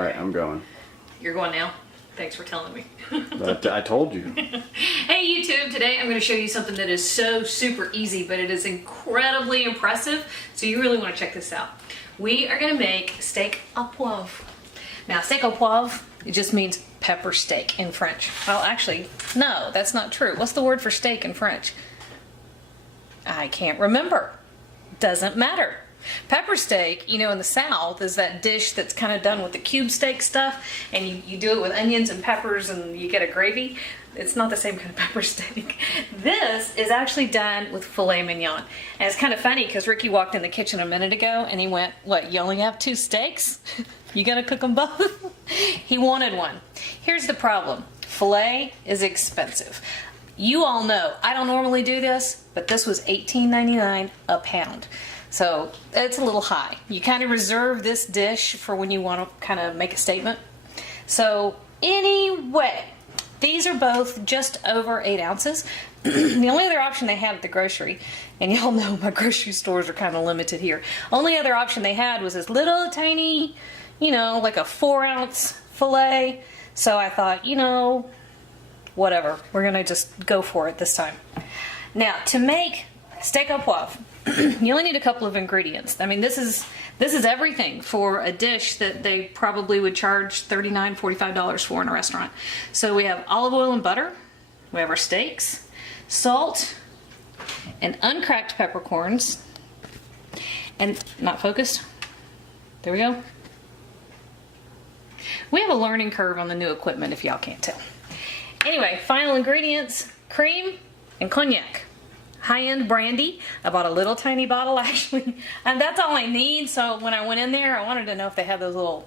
All right, I'm going. You're going now? Thanks for telling me. I told you. Hey YouTube, today I'm going to show you something that is so super easy, but it is incredibly impressive. So you really want to check this out. We are going to make steak au poivre. Now steak au poivre, it just means pepper steak in French. Well, actually, no, that's not true. What's the word for steak in French? I can't remember. Doesn't matter. Pepper steak, you know, in the South is that dish that's kind of done with the cube steak stuff, and you do it with onions and peppers and you get a gravy. It's not the same kind of pepper steak. This is actually done with filet mignon. And it's kind of funny because Ricky walked in the kitchen a minute ago and he went, "What, you only have 2 steaks? You gotta cook them both?" He wanted one. Here's the problem. Filet is expensive. You all know, I don't normally do this, but this was $18.99 a pound. So it's a little high. You kind of reserve this dish for when you want to kind of make a statement. So anyway, these are both just over 8 ounces. The only other option they had at the grocery, and y'all know my grocery stores are kind of limited here. Only other option they had was this little tiny, you know, like a 4-ounce filet. So I thought, you know, whatever. We're gonna just go for it this time. Now to make steak au poivre, you only need a couple of ingredients. I mean, this is everything for a dish that they probably would charge $39, $45 for in a restaurant. So we have olive oil and butter, we have our steaks, salt, and uncracked peppercorns, and not focused. There we go. We have a learning curve on the new equipment if y'all can't tell. Anyway, final ingredients, cream and cognac. High-end brandy. I bought a little tiny bottle actually, and that's all I need. So when I went in there, I wanted to know if they had those little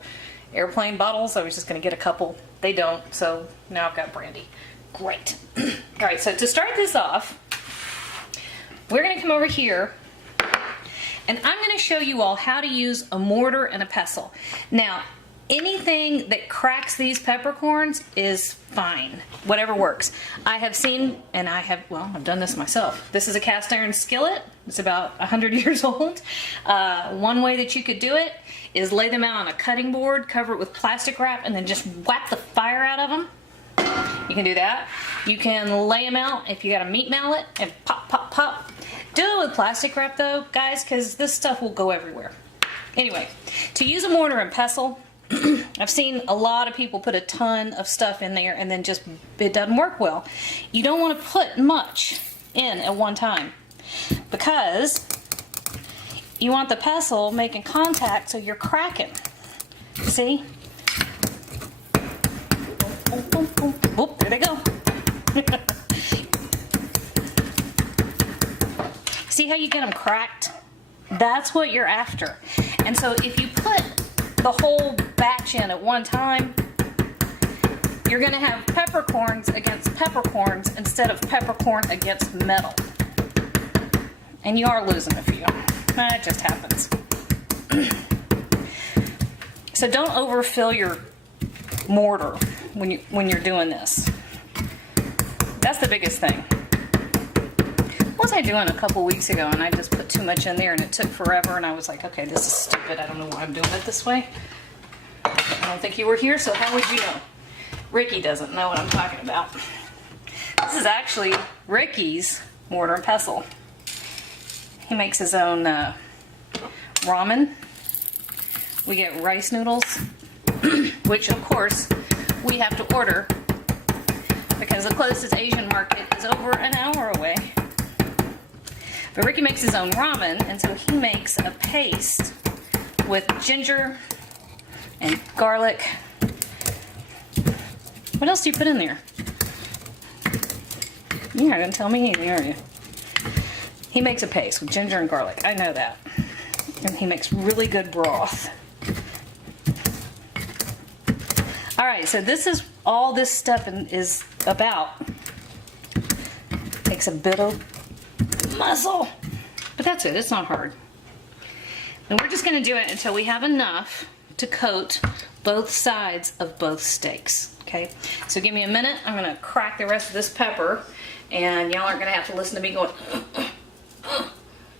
airplane bottles. I was just going to get a couple. They don't, so now I've got brandy. Great. All right, so to start this off, we're going to come over here and I'm going to show you all how to use a mortar and a pestle. Now, anything that cracks these peppercorns is fine. Whatever works. I have seen, and I've done this myself. This is a cast iron skillet. It's about 100 years old. One way that you could do it is lay them out on a cutting board, cover it with plastic wrap, and then just whap the fire out of them. You can do that. You can lay them out if you got a meat mallet and pop, pop, pop. Do it with plastic wrap though, guys, because this stuff will go everywhere. Anyway, to use a mortar and pestle, I've seen a lot of people put a ton of stuff in there and then just it doesn't work well. You don't want to put much in at one time because you want the pestle making contact so you're cracking. See? Boom, boom, boom, boom. Oop, there they go. See how you get them cracked? That's what you're after. And so if you put the whole batch in at one time, you're going to have peppercorns against peppercorns instead of peppercorn against metal. And you are losing a few. That just happens. So don't overfill your mortar when you're doing this. That's the biggest thing. What was I doing a couple weeks ago and I just put too much in there and it took forever and I was like, okay, this is stupid. I don't know why I'm doing it this way. I don't think you were here, so how would you know? Ricky doesn't know what I'm talking about. This is actually Ricky's mortar and pestle. He makes his own ramen. We get rice noodles, which of course we have to order because the closest Asian market is over an hour away. But Ricky makes his own ramen, and so he makes a paste with ginger and garlic. What else do you put in there? You're not going to tell me anything, are you? He makes a paste with ginger and garlic. I know that. And he makes really good broth. Alright, so this is all this stuff is about. Takes a bit of muscle. But that's it. It's not hard. And we're just going to do it until we have enough to coat both sides of both steaks. Okay? So give me a minute. I'm going to crack the rest of this pepper. And y'all aren't going to have to listen to me going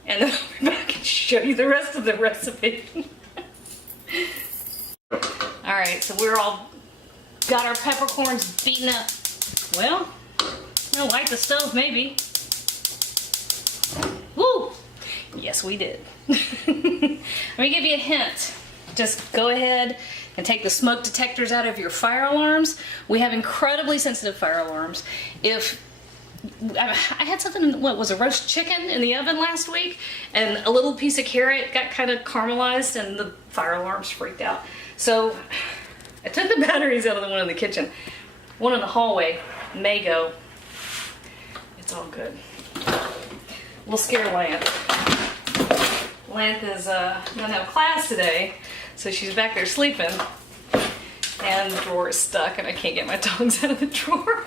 and then I'll be back and show you the rest of the recipe. Alright. right, so we're all got our peppercorns beaten up. Well, we'll light the stove maybe. Woo! Yes, we did. Let me give you a hint. Just go ahead and take the smoke detectors out of your fire alarms. We have incredibly sensitive fire alarms. If I had something, what was a roast chicken in the oven last week, and a little piece of carrot got kind of caramelized and the fire alarms freaked out. So I took the batteries out of the one in the kitchen. One in the hallway may go. It's all good. We'll scare Lance. Lance is gonna have class today, so she's back there sleeping, and the drawer is stuck, and I can't get my tongs out of the drawer.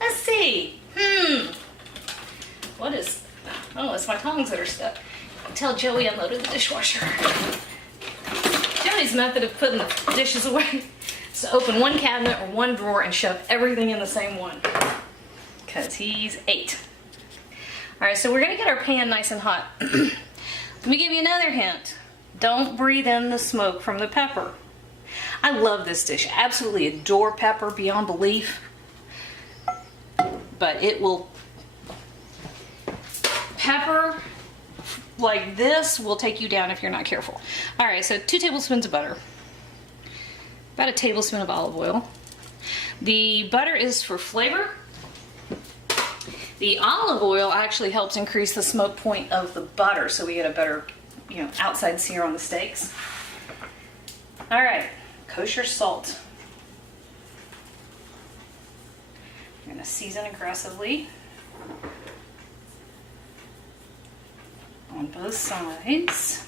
Let's see. What is? Oh, it's my tongs that are stuck. Tell Joey unloaded the dishwasher. Joey's method of putting the dishes away is to open one cabinet or one drawer and shove everything in the same one, because he's 8. All right, so we're gonna get our pan nice and hot. Let me give you another hint. Don't breathe in the smoke from the pepper. I love this dish. I absolutely adore pepper beyond belief. But it will, pepper like this will take you down if you're not careful. All right, so 2 tablespoons of butter. About a tablespoon of olive oil. The butter is for flavor. The olive oil actually helps increase the smoke point of the butter, so we get a better, outside sear on the steaks. All right, kosher salt. I'm gonna season aggressively on both sides.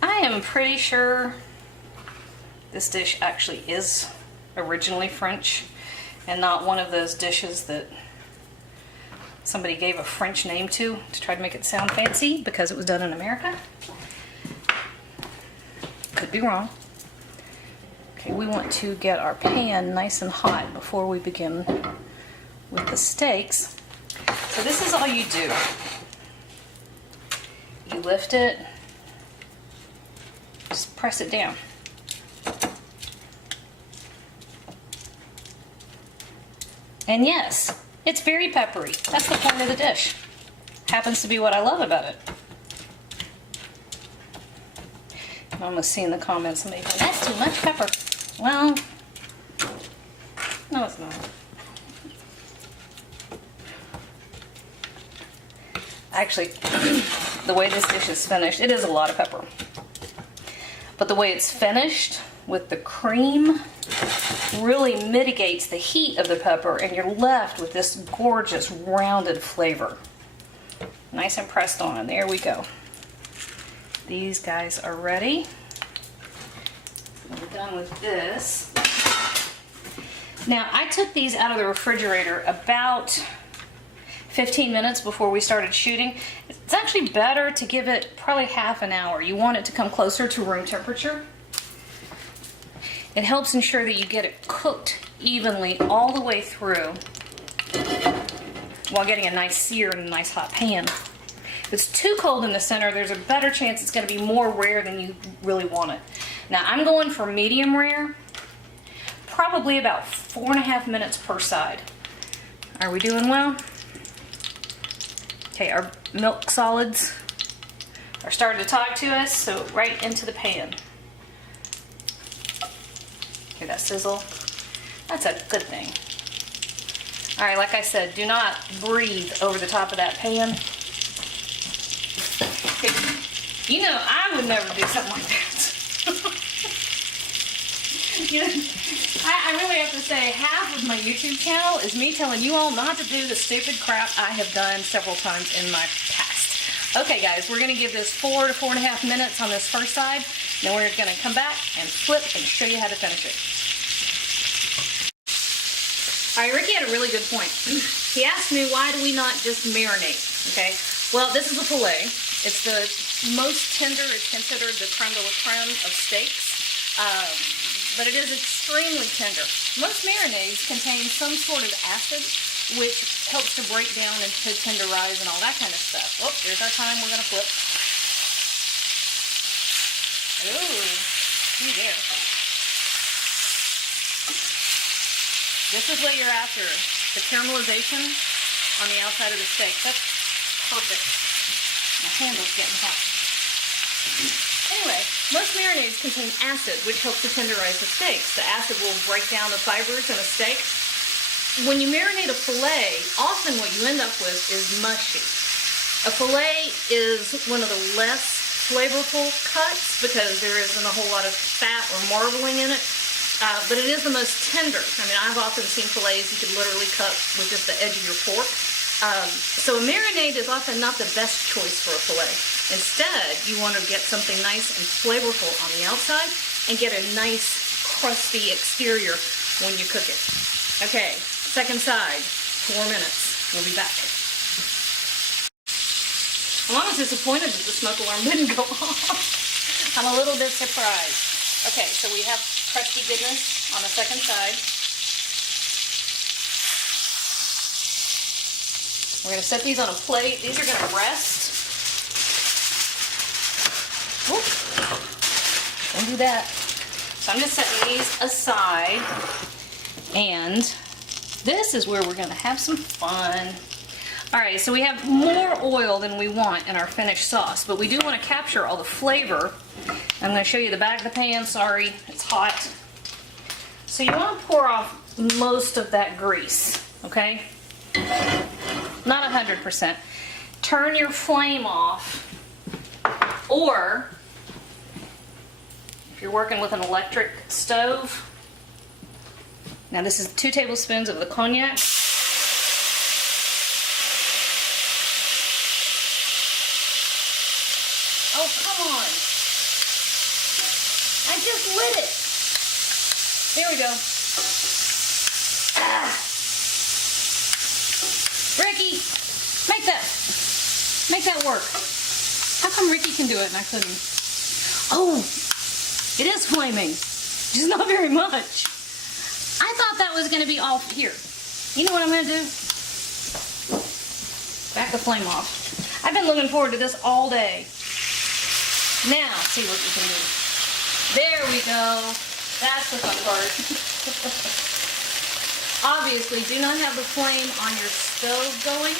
I am pretty sure this dish actually is originally French and not one of those dishes that somebody gave a French name to try to make it sound fancy because it was done in America. Could be wrong. Okay, we want to get our pan nice and hot before we begin with the steaks. So this is all you do. You lift it, just press it down. And yes, it's very peppery. That's the point of the dish. Happens to be what I love about it. I'm almost seeing the comments and maybe that's too much pepper. Well, no, it's not. Actually, the way this dish is finished, it is a lot of pepper. But the way it's finished with the cream really mitigates the heat of the pepper, and you're left with this gorgeous rounded flavor. Nice and pressed on, and there we go. These guys are ready. We're done with this. Now, I took these out of the refrigerator about 15 minutes before we started shooting. It's actually better to give it probably half an hour. You want it to come closer to room temperature. It helps ensure that you get it cooked evenly all the way through while getting a nice sear in a nice hot pan. If it's too cold in the center, there's a better chance it's going to be more rare than you really want it. Now I'm going for medium rare, probably about 4.5 minutes per side. Are we doing well? Okay, our milk solids are starting to talk to us, so right into the pan. Hear that sizzle? That's a good thing. All right, like I said, do not breathe over the top of that pan. You know, I would never do something like that. I really have to say, half of my YouTube channel is me telling you all not to do the stupid crap I have done several times in my past. Okay, guys, we're going to give this 4 to 4.5 minutes on this first side. Then we're going to come back and flip and show you how to finish it. All right, Ricky had a really good point. He asked me, why do we not just marinate? Okay, well, this is a filet. It's the most tender. It's considered the creme de la creme of steaks. But it is extremely tender. Most marinades contain some sort of acid, which helps to break down and to tenderize and all that kind of stuff. Oh, here's our time. We're going to flip. Ooh, there. This is what you're after. The caramelization on the outside of the steak. That's perfect. My handle's getting hot. Anyway, most marinades contain acid, which helps to tenderize the steaks. The acid will break down the fibers in a steak. When you marinate a filet, often what you end up with is mushy. A filet is one of the less flavorful cuts because there isn't a whole lot of fat or marbling in it, but it is the most tender. I mean, I've often seen fillets you could literally cut with just the edge of your fork. So a marinade is often not the best choice for a filet. Instead, you want to get something nice and flavorful on the outside and get a nice crusty exterior when you cook it. Okay, second side, 4 minutes. We'll be back. Well, I was disappointed that the smoke alarm didn't go off. I'm a little bit surprised. Okay, so we have crusty goodness on the second side. We're going to set these on a plate. These are going to rest. Oop. Don't do that. So I'm just setting these aside. And this is where we're going to have some fun. Alright, so we have more oil than we want in our finished sauce, but we do want to capture all the flavor. I'm going to show you the back of the pan. Sorry, it's hot. So you want to pour off most of that grease, okay? Not 100%. Turn your flame off, or if you're working with an electric stove, now this is 2 tablespoons of the cognac. Oh, come on. I just lit it. There we go. Ah. Ricky, make that work. How come Ricky can do it and I couldn't? Oh, it is flaming. Just not very much. I thought that was going to be off here. You know what I'm going to do? Back the flame off. I've been looking forward to this all day. Now, see what we can do. There we go. That's the fun part. Obviously, do not have the flame on your stove going.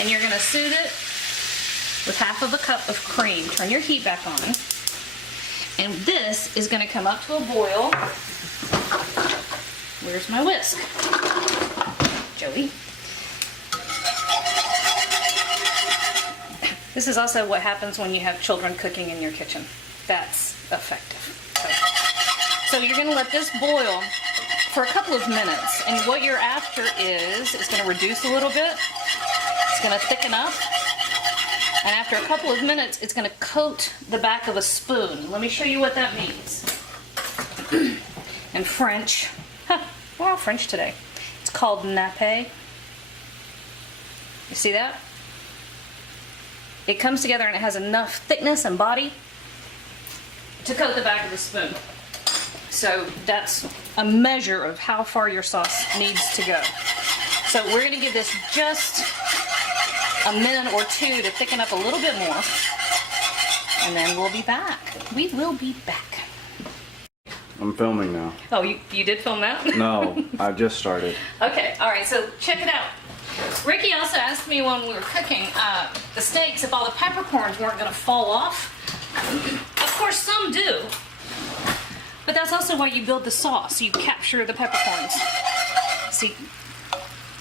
And you're going to soothe it with half of a cup of cream. Turn your heat back on. And this is going to come up to a boil. Where's my whisk? Joey. This is also what happens when you have children cooking in your kitchen. That's effective. So you're going to let this boil for a couple of minutes. And what you're after is, it's going to reduce a little bit. It's going to thicken up. And after a couple of minutes, it's going to coat the back of a spoon. Let me show you what that means. In French, we're all French today. It's called nappe. You see that? It comes together and it has enough thickness and body to coat the back of the spoon. So that's a measure of how far your sauce needs to go. So we're going to give this just a minute or two to thicken up a little bit more. And then we'll be back. We will be back. I'm filming now. Oh, you did film that? No, I just started. Okay, alright, so check it out. Ricky also asked me when we were cooking the steaks if all the peppercorns weren't going to fall off. Of course, some do. But that's also why you build the sauce. You capture the peppercorns. See?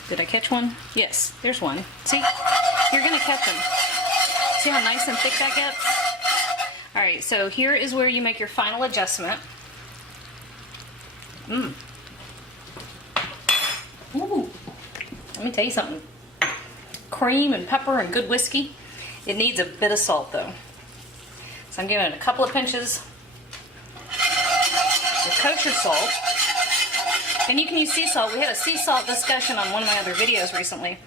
Did I catch one? Yes, there's one. See? You're going to catch them. See how nice and thick that gets? Alright, so here is where you make your final adjustment. Ooh. Let me tell you something. Cream and pepper and good whiskey. It needs a bit of salt though. So I'm giving it a couple of pinches of kosher salt. And you can use sea salt. We had a sea salt discussion on one of my other videos recently.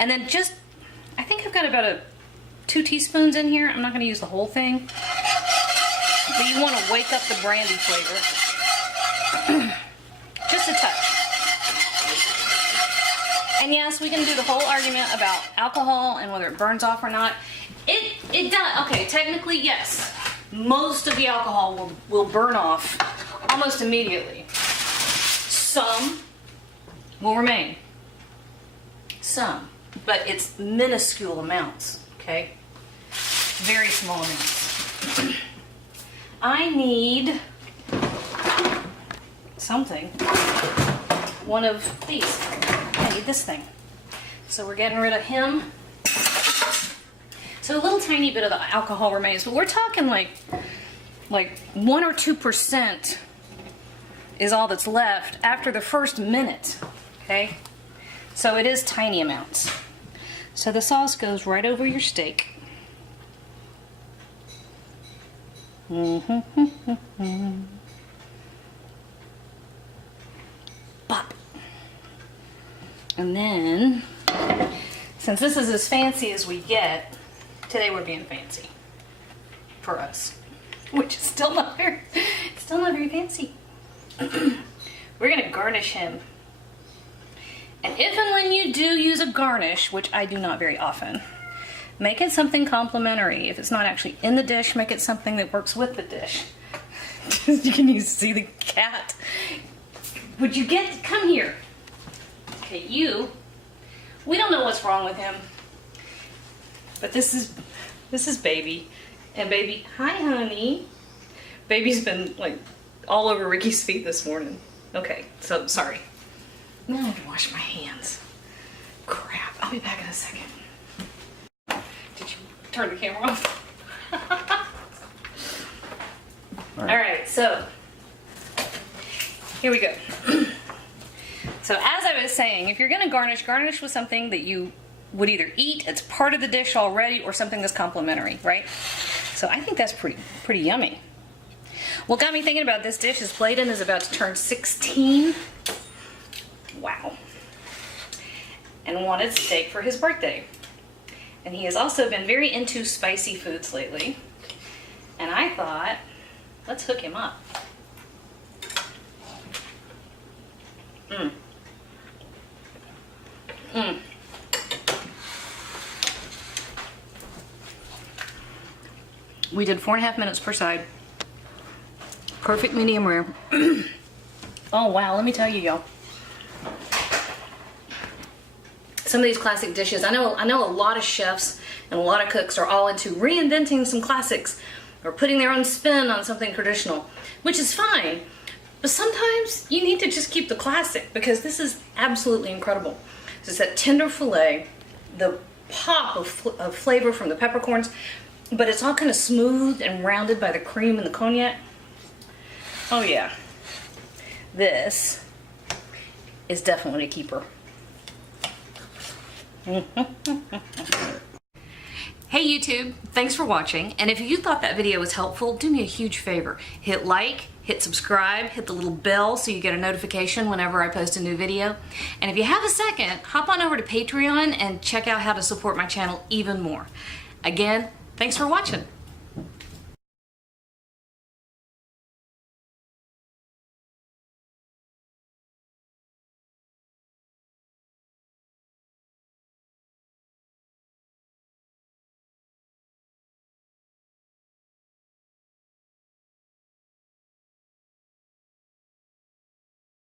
And then just, I think I've got about 2 teaspoons in here. I'm not going to use the whole thing. But you want to wake up the brandy flavor. Just a touch. And yes, we can do the whole argument about alcohol and whether it burns off or not. It does. Okay, technically, yes. Most of the alcohol will burn off almost immediately. Some will remain. Some. But it's minuscule amounts, okay? Very small amounts. I need something. One of these. I need this thing. So we're getting rid of him. So a little tiny bit of the alcohol remains, but we're talking like 1 or 2% is all that's left after the first minute, okay? So it is tiny amounts. So the sauce goes right over your steak. Pop. And then, since this is as fancy as we get, today we're being fancy for us, which is still not very fancy. We're gonna garnish him. And if and when you do use a garnish, which I do not very often, make it something complimentary. If it's not actually in the dish, make it something that works with the dish. You can see the cat. Would you come here? Okay, we don't know what's wrong with him. But this is Baby. And Baby, hi honey. Baby's been like all over Ricky's feet this morning. Okay, so sorry. Now I have to wash my hands. Crap, I'll be back in a second. Did you turn the camera off? All right, so here we go. So as I was saying, if you're gonna garnish with something that you would either eat, it's part of the dish already, or something that's complimentary, right? So I think that's pretty yummy. What got me thinking about this dish is Bladen is about to turn 16. Wow. And wanted steak for his birthday. And he has also been very into spicy foods lately. And I thought, let's hook him up. We did 4.5 minutes per side. Perfect medium rare. Oh wow, let me tell you, y'all. Some of these classic dishes, I know a lot of chefs and a lot of cooks are all into reinventing some classics or putting their own spin on something traditional, which is fine. But sometimes you need to just keep the classic, because this is absolutely incredible. This is that tender filet, the pop of flavor from the peppercorns, but it's all kind of smooth and rounded by the cream and the cognac. Oh yeah, this is definitely a keeper. Hey YouTube, thanks for watching, and if you thought that video was helpful, do me a huge favor. Hit like, hit subscribe, hit the little bell so you get a notification whenever I post a new video. And if you have a second, hop on over to Patreon and check out how to support my channel even more. Again, thanks for watching.